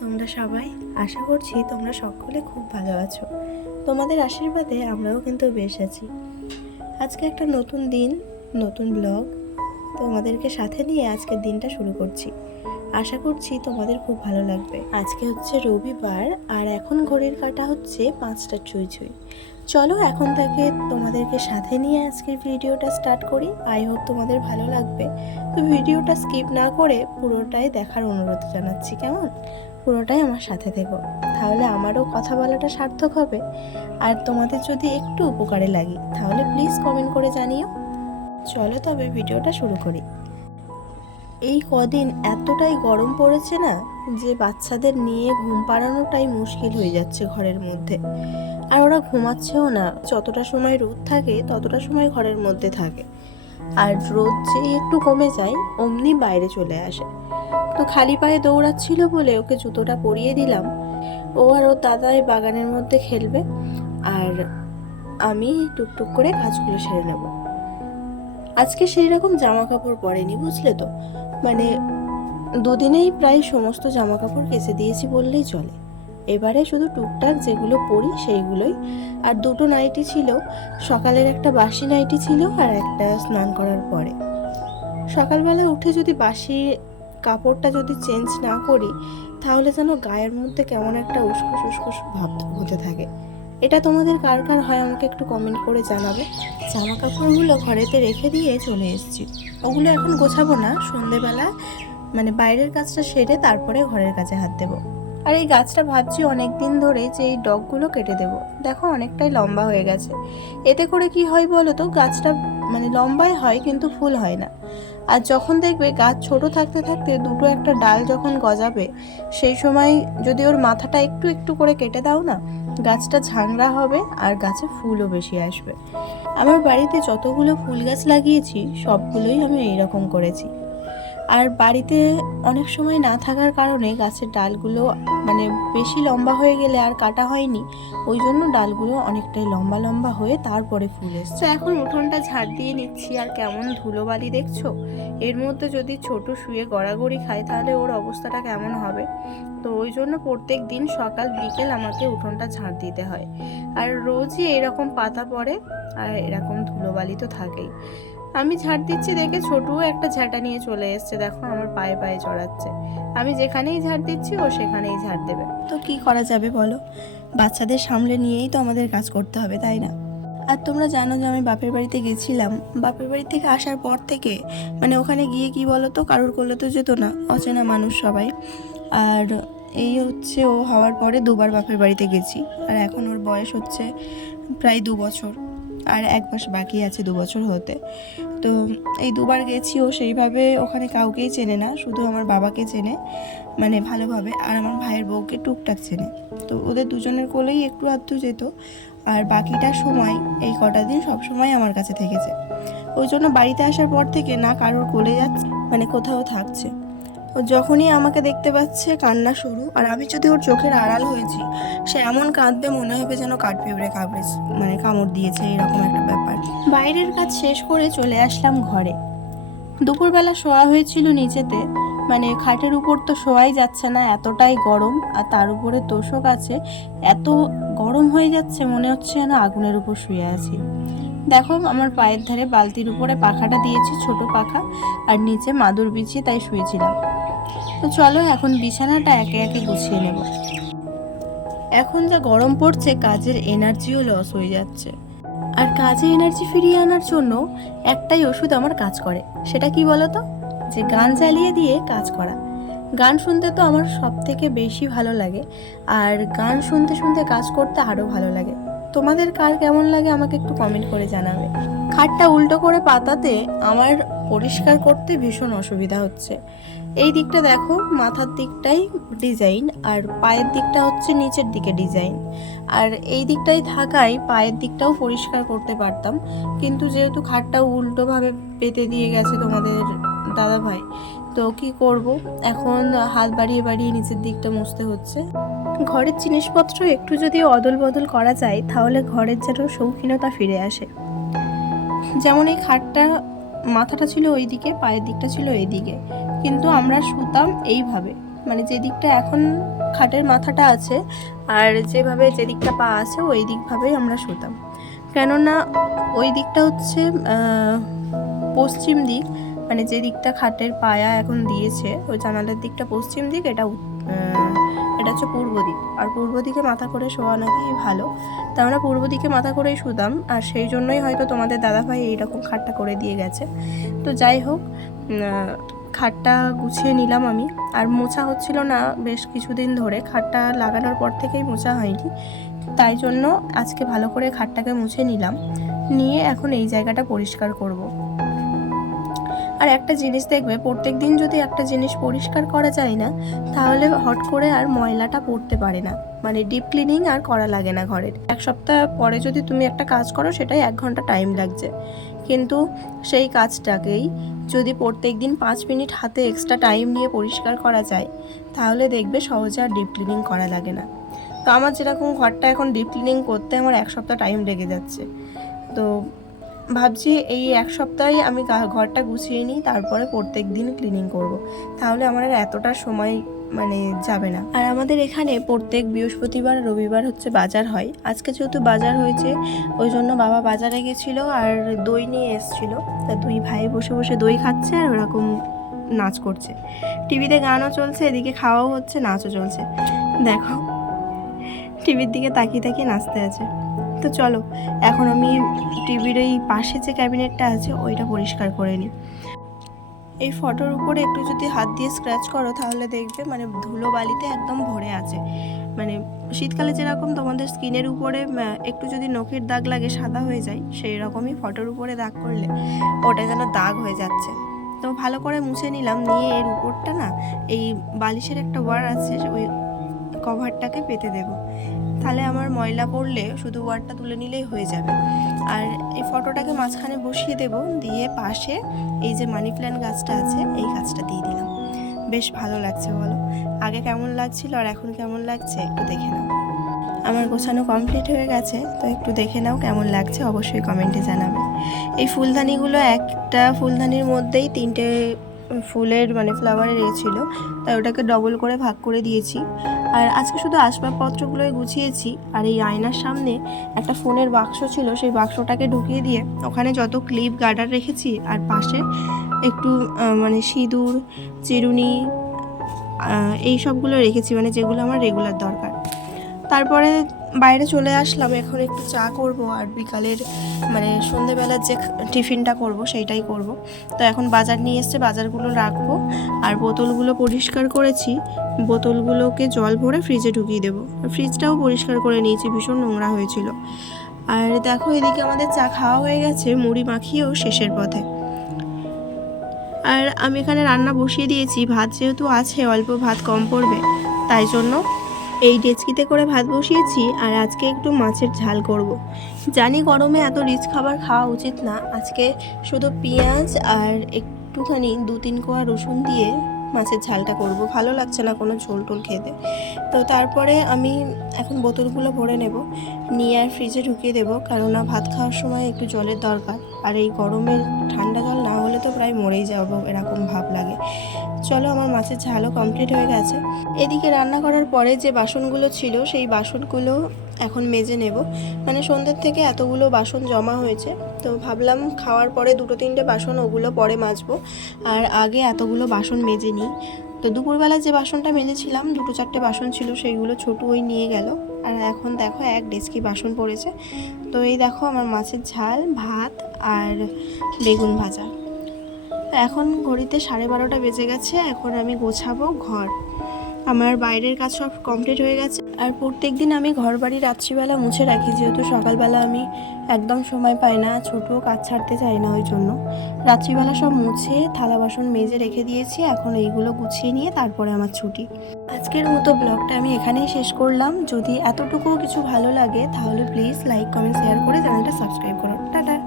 তোমরা সবাই? আশা করছি তোমরা সকলে খুব ভালো আছো। তোমাদের আশীর্বাদে আমরাও কিন্তু বেশ আছি। আজকে একটা নতুন দিন, নতুন ব্লগ তোমাদেরকে সাথে নিয়ে আজকের দিনটা শুরু করছি। আশা করছি তোমাদের খুব ভালো লাগবে। আজকে হচ্ছে রবিবার আর এখন ঘড়ির কাঁটা হচ্ছে 5টা ছুঁই ছুঁই। চলো এখন থেকে তোমাদেরকে সাথে নিয়ে আজকের ভিডিওটা স্টার্ট করি। আই হোপ তোমাদের ভালো লাগবে। তো ভিডিওটা স্কিপ না করে পুরোটাই দেখার অনুরোধ জানাচ্ছি, কেমন? পুরোটাই আমার সাথে থেকো, তাহলে আমারও কথা বলাটা সার্থক হবে। আর তোমাদের যদি একটু উপকারে লাগি তাহলে প্লিজ কমেন্ট করে জানিও। চলো তবে ভিডিওটা শুরু করি। এই কদিন এতটাই গরম পড়েছে না, যে বাচ্চাদের নিয়ে ঘুম পাড়ানোটাই মুশকিল হয়ে যাচ্ছে ঘরের মধ্যে। আর ওরা ঘুমাচ্ছেও না, যতটা সময় রোদ থাকে ততটা সময় ঘরের মধ্যে থাকে, আর রোদ যে একটু কমে যায় অমনি বাইরে চলে আসে। তো খালি পায়ে দৌড়াচ্ছিল বলে ওকে জুতোটা পরিয়ে দিলাম। ও আর ওর দাদাই বাগানের মধ্যে খেলবে, আর আমি টুকটুক করে কাজগুলো সেরে নেব। আজকে সেই রকম জামা কাপড় পরেনি, বুঝলে তো, মানে দুদিনেই প্রায় সমস্ত জামা কাপড় কেচে দিয়েছি বললেই চলে। এবারে শুধু টুকটাক যেগুলো পরি সেইগুলোই। আর দুটো নাইটি ছিল, সকালের একটা বাসি নাইটি ছিল আর একটা স্নান করার পরে। সকালবেলা উঠে যদি বাসি কাপড়টা যদি চেঞ্জ না করি তাহলে যেন গায়ের মধ্যে কেমন একটা উস্কোস উস্কোস ভাব হতে থাকে। এটা তোমাদের কার কার হয় আমাকে একটু কমেন্ট করে জানাবে। জামা কাপড়গুলো ঘরেতে রেখে দিয়ে চলে এসেছি। ওগুলো এখন গোছাবো না, সন্ধেবেলা মানে বাইরের কাজটা সেরে তারপরে ঘরের কাজে হাত দেবো। আর এই গাছটা ভাবছি অনেক দিন ধরে যে এই ডগগুলো কেটে দেব। দেখো অনেকটাই লম্বা হয়ে গেছে। এতে করে কি হয় বলো তো, গাছটা মানে লম্বাই হয় কিন্তু ফুল হয় না। আর যখন দেখবে গাছ ছোট থাকতে থাকতে দুটো একটা ডাল যখন গজাবে, সেই সময় যদি ওর মাথাটা একটু একটু করে কেটে দাও না, গাছটা ঝাংড়া হবে আর গাছে ফুলও বেশি আসবে। আমার বাড়িতে যতগুলো ফুল গাছ লাগিয়েছি সবগুলোই আমি এইরকম করেছি। আর বাড়িতে অনেক সময় না থাকার কারণে গাছের ডালগুলো মানে বেশি লম্বা হয়ে গেলে আর কাটা হয়নি, ওই জন্য ডালগুলো অনেকটাই লম্বা লম্বা হয়ে তারপরে ফুল এসছে। এখন উঠোনটা ঝাড় দিয়ে নিচ্ছি, আর কেমন ধুলোবালি দেখছো। এর মধ্যে যদি ছোট শুয়ে গড়াগড়ি খায় তাহলে ওর অবস্থাটা কেমন হবে। তো ওই জন্য প্রত্যেক দিন সকাল বিকেল আমাকে উঠোনটা ঝাড় দিতে হয়। আর রোজই এরকম পাতা পড়ে আর এরকম ধুলোবালি তো থাকেই। আমি ঝাড় দিচ্ছি দেখে ছোটুও একটা ঝাঁটা নিয়ে চলে এসছে, দেখো আমার পায়ে পায়ে চড়াচ্ছে। আমি যেখানেই ঝাড় দিচ্ছি ও সেখানেই ঝাড় দেবে। তো কি করা যাবে বলো, বাচ্চাদের সামলে নিয়েই তো আমাদের কাজ করতে হবে, তাই না? আর তোমরা জানো যে আমি বাপের বাড়িতে গেছিলাম। বাপের বাড়ি থেকে আসার পর থেকে মানে ওখানে গিয়ে কি বলো তো, কারোর কোলে তো যেত না, অচেনা মানুষ সবাই। আর এই হচ্ছে ও হওয়ার পরে দুবার বাপের বাড়িতে গেছি। আর এখন ওর বয়স হচ্ছে প্রায় 2 বছর, আর 1 মাস বাকি আছে 2 বছর হতে। তো এই দুবার গেছি, ও সেইভাবে ওখানে কাউকেই চেনে না, শুধু আমার বাবাকে চেনে মানে ভালোভাবে, আর আমার ভাইয়ের বউকে টুকটাক চেনে। তো ওদের দুজনের কোলেই একটু আধটু যেত, আর বাকিটা সময় এই কটা দিন সব সময় আমার কাছে থেকেছে। ওই জন্য বাড়িতে আসার পর থেকে না কারোর কোলে যাচ্ছে মানে কোথাও থাকছে। ও যখনই আমাকে দেখতে পাচ্ছে কান্না শুরু, আর আমি যদি ওর চোখের আড়াল হয়েছি সে এমন কাঁদবে মনে হবে যেন কাঠপিঁপড়ে মানে কামড় দিয়েছে, এরকম একটা ব্যাপার। বাইরের কাজ শেষ করে চলে আসলাম ঘরে। দুপুরবেলা শোয়া হয়েছিল নিচেতে, মানে খাটের উপর তো শোয়াই যাচ্ছে না, এতটাই গরম। আর তার উপরে তোষক আছে, এত গরম হয়ে যাচ্ছে মনে হচ্ছে যেন আগুনের উপর শুয়ে আছি। দেখো আমার পায়ের ধারে বালতির উপরে পাখাটা দিয়েছি, ছোট পাখা, আর নিচে মাদুর বিছিয়ে তাই শুয়েছিলাম। তো চলো এখন বিছানাটা একে একে গুছিয়ে নেব। এখন যা গরম পড়ছে কাজের এনার্জিও লস হয়ে যাচ্ছে। আর কাজে এনার্জি ফিরিয়ে আনার জন্য একটাই ওষুধ আমার কাজ করে, সেটা কি বলতো, যে গান চালিয়ে দিয়ে কাজ করা। গান শুনতে তো আমার সব থেকে বেশি ভালো লাগে, আর গান শুনতে শুনতে কাজ করতে আরও ভালো লাগে। তোমাদের কার কেমন লাগে আমাকে একটু কমেন্ট করে জানাবে। খাটটা উল্টো করে পাতাতে আমার পরিষ্কার করতে ভীষণ অসুবিধা হচ্ছে। এই দিকটা দেখো, মাথার দিকটাই ডিজাইন আর পায়ের দিকটা হচ্ছে নিচের দিকে ডিজাইন। আর এই দিকটাই থাকায় পায়ের দিকটাও পরিষ্কার করতে পারতাম, কিন্তু যেহেতু খাটটা উল্টোভাবে পেতে দিয়ে গেছে তোমাদের দাদা ভাই, তো কি করব, এখন হাত বাড়িয়ে বাড়িয়ে নিচের দিকটা মুছতে হচ্ছে। ঘরের জিনিসপত্র একটু যদি অদল বদল করা যায় তাহলে ঘরের যেন শৌখিনতা ফিরে আসে। যেমন এই খাটটা মাথাটা ছিল ওই দিকে, পায়ের দিকটা ছিল এই দিকে, কিন্তু আমরা শুতাম এইভাবে, মানে যে দিকটা এখন খাটের মাথাটা আছে আর যেভাবে যে দিকটা পা আছে ওই দিকভাবেই আমরা শুতাম। কেননা ওই দিকটা হচ্ছে পশ্চিম দিক, মানে যে দিকটা খাটের পায়া এখন দিয়েছে ওই জানালার দিকটা পশ্চিম দিক, এটা হচ্ছে পূর্ব দিক। আর পূর্ব দিকে মাথা করে শোয়া নাকি ভালো, তা আমরা পূর্ব দিকে মাথা করেই শুতাম। আর সেই জন্যই হয়তো তোমাদের দাদাভাই এইরকম খাটটা করে দিয়ে গেছে। তো যাই হোক, খাটটা গুছিয়ে নিলাম আমি। আর মোছা হচ্ছিল না বেশ কিছুদিন ধরে, খাটটা লাগানোর পর থেকেই মোছা হয়নি, তাই জন্য আজকে ভালো করে খাটটাকে মুছে নিলাম। নিয়ে এখন এই জায়গাটা পরিষ্কার করব। আর একটা জিনিস দেখবে, প্রত্যেক দিন যদি একটা জিনিস পরিষ্কার করা যায় না তাহলে হট করে আর ময়লাটা পড়তে পারে না, মানে ডিপ ক্লিনিং আর করা লাগে না ঘরের। এক সপ্তাহ পরে যদি তুমি একটা কাজ করো সেটাই 1 ঘন্টা টাইম লাগছে, কিন্তু সেই কাজটাকেই যদি প্রত্যেক দিন 5 মিনিট হাতে এক্সট্রা টাইম নিয়ে পরিষ্কার করা যায় তাহলে দেখবে সহজে আর ডিপ ক্লিনিং করা লাগে না। তো আমার যেরকম ঘরটা এখন ডিপ ক্লিনিং করতে আমার 1 সপ্তাহ টাইম লেগে যাচ্ছে। তো ভাবছি এই 1 সপ্তাহে আমি ঘরটা গুছিয়ে নিই, তারপরে প্রত্যেক দিন ক্লিনিং করব, তাহলে আমার আর এতটা সময় মানে যাবে না। আর আমাদের এখানে প্রত্যেক বৃহস্পতিবার রবিবার হচ্ছে বাজার হয়। আজকে যেহেতু বাজার হয়েছে ওই জন্য বাবা বাজারে গেছিলো আর দই নিয়ে এসেছিল। তা 2 ভাই বসে বসে দই খাচ্ছে আর ওরকম নাচ করছে, টিভিতে গানও চলছে, এদিকে খাওয়াও হচ্ছে, নাচও চলছে। দেখো টিভির দিকে তাকিয়ে তাকিয়ে নাচতে আছে। তো চলো এখন আমি টিভির এই পাশে যে ক্যাবিনেটটা আছে ওইটা পরিষ্কার করে নিই। এই ফটোর উপরে একটু যদি হাত দিয়ে স্ক্র্যাচ করো তাহলে দেখবে মানে ধুলো বালিতে একদম ভরে আছে। মানে শীতকালে যেরকম তোমাদের স্কিনের উপরে একটু যদি নখের দাগ লাগে সাদা হয়ে যায়, সেই রকমই ফটোর উপরে দাগ করলে ওটা যেন দাগ হয়ে যাচ্ছে। তো ভালো করে মুছে নিলাম, নিয়ে এর উপরটা না এই বালিশের একটা ওয়ার আছে, ওই কভারটাকে পেতে দেবো, তাহলে আমার ময়লা পড়লে শুধু ওয়ারটা তুলে নিলেই হয়ে যাবে। আর এই ফটোটাকে মাঝখানে বসিয়ে দেব, দিয়ে পাশে এই যে মানি প্ল্যান্ট গাছটা আছে এই গাছটা দিয়ে দিলাম। বেশ ভালো লাগছে বলো? আগে কেমন লাগছিল আর এখন কেমন লাগছে একটু দেখে নাও। আমার গোছানো কমপ্লিট হয়ে গেছে, তো একটু দেখে নাও কেমন লাগছে, অবশ্যই কমেন্টে জানাবে। এই ফুলদানিগুলো একটা ফুলদানির মধ্যেই 3টে ফুলের মানে ফ্লাওয়ারের ছিল, তাই ওটাকে ডবল করে ভাগ করে দিয়েছি। আর আজকে শুধু আসবাবপত্রগুলোই গুছিয়েছি। আর এই আয়নার সামনে একটা ফোনের বাক্স ছিল, সেই বাক্সটাকে ঢুকিয়ে দিয়ে ওখানে যত ক্লিপ গার্ডার রেখেছি আর পাশে একটু মানে সিঁদুর, চিরুনি, এই সবগুলো রেখেছি, মানে যেগুলো আমার রেগুলার দরকার। তারপরে বাইরে চলে আসলাম, এখন একটু চা করব আর বিকালের মানে সন্ধেবেলার যে টিফিনটা করব সেইটাই করব। তো এখন বাজার নিয়ে এসছে, বাজারগুলো রাখবো। আর বোতলগুলো পরিষ্কার করেছি, বোতলগুলোকে জল ভরে ফ্রিজে ঢুকিয়ে দেবো। ফ্রিজটাও পরিষ্কার করে নিয়েছি, ভীষণ নোংরা হয়েছিল। আর দেখো এদিকে আমাদের চা খাওয়া হয়ে গেছে, মুড়ি মাখিয়েও শেষের পথে। আর আমি এখানে রান্না বসিয়ে দিয়েছি, ভাত যেহেতু আছে অল্প ভাত কম পড়বে তাই জন্য এই ডেচকিতে করে ভাত বসিয়েছি। আর আজকে একটু মাছের ঝাল করব। জানি গরমে এত রিচ খাবার খাওয়া উচিত না, আজকে শুধু পেঁয়াজ আর একটুখানি 2-3 কোয়া রসুন দিয়ে মাছের ঝালটা করব। ভালো লাগছে না কোনো ঝোল টোল খেতে। তো তারপরে আমি এখন বোতলগুলো ভরে নেব, নিয়ে আর ফ্রিজে ঢুকিয়ে দেবো, কেননা ভাত খাওয়ার সময় একটু জলের দরকার। আর এই গরমে ঠান্ডা জল না হলে তো প্রায় মরেই যাবো এরকম ভাব লাগে। চলো আমার মাছের ঝালও কমপ্লিট হয়ে গেছে। এদিকে রান্না করার পরে যে বাসনগুলো ছিল সেই বাসনগুলো এখন মেজে নেব। মানে সন্ধ্যের থেকে এতগুলো বাসন জমা হয়েছে, তো ভাবলাম খাওয়ার পরে 2-3টে বাসন ওগুলো পরে মাজবো, আর আগে এতগুলো বাসন মেজে নিই। তো দুপুরবেলা যে বাসনটা মেজেছিলাম 2-4টে বাসন ছিল, সেইগুলো ছোটো ওই নিয়ে গেল। আর এখন দেখো 1 ডেচকি বাসন পড়েছে। তো এই দেখো আমার মাছের ঝাল, ভাত আর বেগুন ভাজা। এখন ঘড়িতে 12:30 বেজে গেছে, এখন আমি গোছাবো ঘর। আমার বাইরের কাজ সব কমপ্লিট হয়ে গেছে। আর প্রত্যেক দিন আমি ঘর বাড়ি রাত্রিবেলা মুছে রাখি, যেহেতু সকালবেলা আমি একদম সময় পাই না, ছোটও কাজ ছাড়তে চাই না, ওই জন্য রাত্রিবেলা সব মুছে থালা বাসন মেজে রেখে দিয়েছি। এখন এইগুলো গুছিয়ে নিয়ে তারপরে আমার ছুটি। আজকের মতো ব্লগটা আমি এখানেই শেষ করলাম। যদি এতটুকুও কিছু ভালো লাগে তাহলে প্লিজ লাইক, কমেন্ট, শেয়ার করে চ্যানেলটা সাবস্ক্রাইব করো। টাটা।